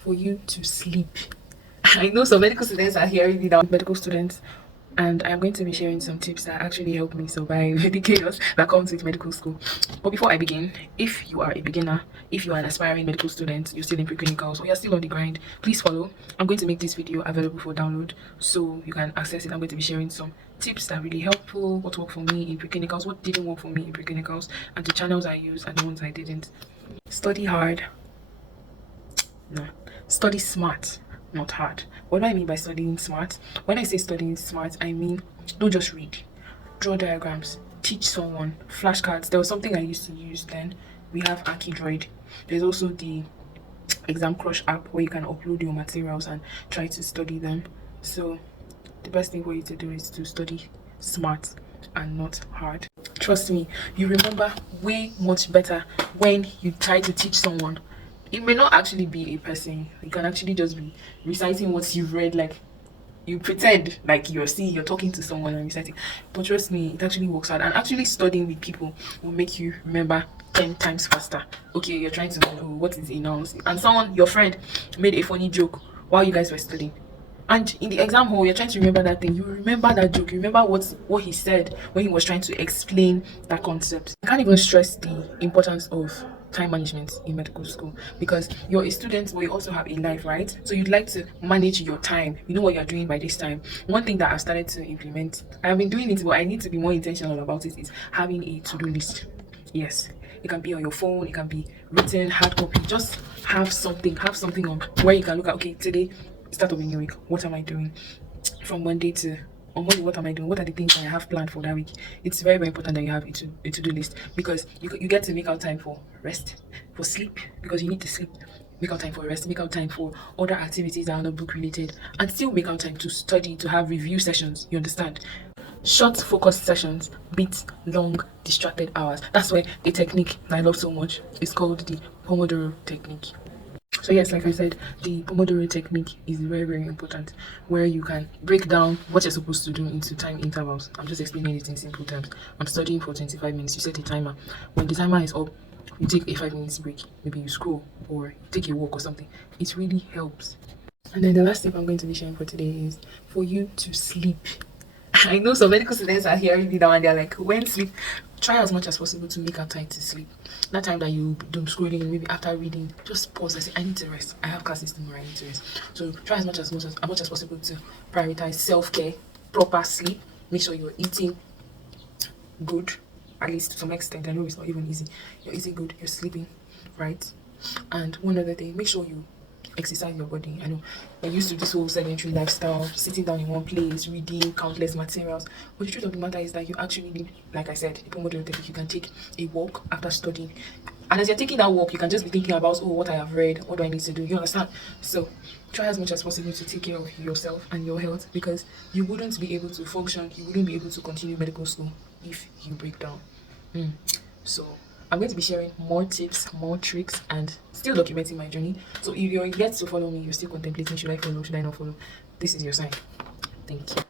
for you to sleep. I know some medical students are hearing me now, medical students, and I'm going to be sharing some tips that actually help me survive the chaos that comes with medical school. But before I begin, if you are a beginner, if you are an aspiring medical student, you're still in pre-clinicals or you're still on the grind, please follow. I'm going to make this video available for download so you can access it. I'm going to be sharing some tips that are really helpful, what worked for me in pre-clinicals, what didn't work for me in pre-clinicals, and the channels I use and the ones I didn't. Study hard. No, study smart, not hard. What do I mean by studying smart? When I say studying smart, I mean don't just read, draw diagrams, teach someone, flashcards. There was something I used to use then. We have Akidroid. There's also the Exam Crush app where you can upload your materials and try to study them. So the best thing for you to do is to study smart and not hard. Trust me, you remember way much better when you try to teach someone. It may not actually be a person. You can actually just be reciting what you've read, like you pretend like you're talking to someone and reciting. But trust me, it actually works hard. And actually studying with people will make you remember 10 times faster. Okay, you're trying to know what is a noun, and someone, your friend, made a funny joke while you guys were studying. And in the exam hall, you're trying to remember that thing. You remember that joke. You remember what he said when he was trying to explain that concept. I can't even stress the importance of time management in medical school, because you're a student but you also have a life, right? So you'd like to manage your time. You know what you're doing by this time. One thing that I've started to implement, I've been doing it but I need to be more intentional about it, is having a to-do list. Yes, it can be on your phone, it can be written, hard copy. Just have something on where you can look at, okay, today, start of a new week, what am I doing from Monday to on Monday? What am I doing? What are the things I have planned for that week? It's very, very important that you have a to-do list, because you get to make out time for rest, for sleep, because you need to sleep. Make out time for rest, make out time for other activities that are not book related, and still make out time to study, to have review sessions. You understand? Short focused sessions beat long distracted hours. That's why a technique that I love so much is called the Pomodoro technique. So yes, like I said, the Pomodoro technique is very, very important, where you can break down what you're supposed to do into time intervals. I'm just explaining it in simple terms. I'm studying for 25 minutes. You set a timer. When the timer is up, you take a 5 minutes break. Maybe you scroll or you take a walk or something. It really helps. And then the last tip I'm going to be sharing for today is for you to sleep. I know some medical students are hearing me now and they're like, when sleep? Try as much as possible to make out time to sleep. That time that you do scrolling, maybe after reading, just pause and say, I need to rest. I have classes tomorrow, I need to rest. So try as much as possible to prioritize self-care, proper sleep. Make sure you're eating good, at least to some extent. I know it's not even easy. You're eating good, you're sleeping right. And one other thing, make sure you exercise your body. I know we're used to this whole sedentary lifestyle, sitting down in one place, reading countless materials. But the truth of the matter is that you actually need, like I said, the Pomodoro technique. You can take a walk after studying. And as you're taking that walk, you can just be thinking about, oh, what I have read, what do I need to do? You understand? So try as much as possible to take care of yourself and your health, because you wouldn't be able to function, you wouldn't be able to continue medical school if you break down. So I'm going to be sharing more tips, more tricks, and still documenting my journey. So if you're yet to follow me, you're still contemplating, should I follow, should I not follow? This is your sign. Thank you.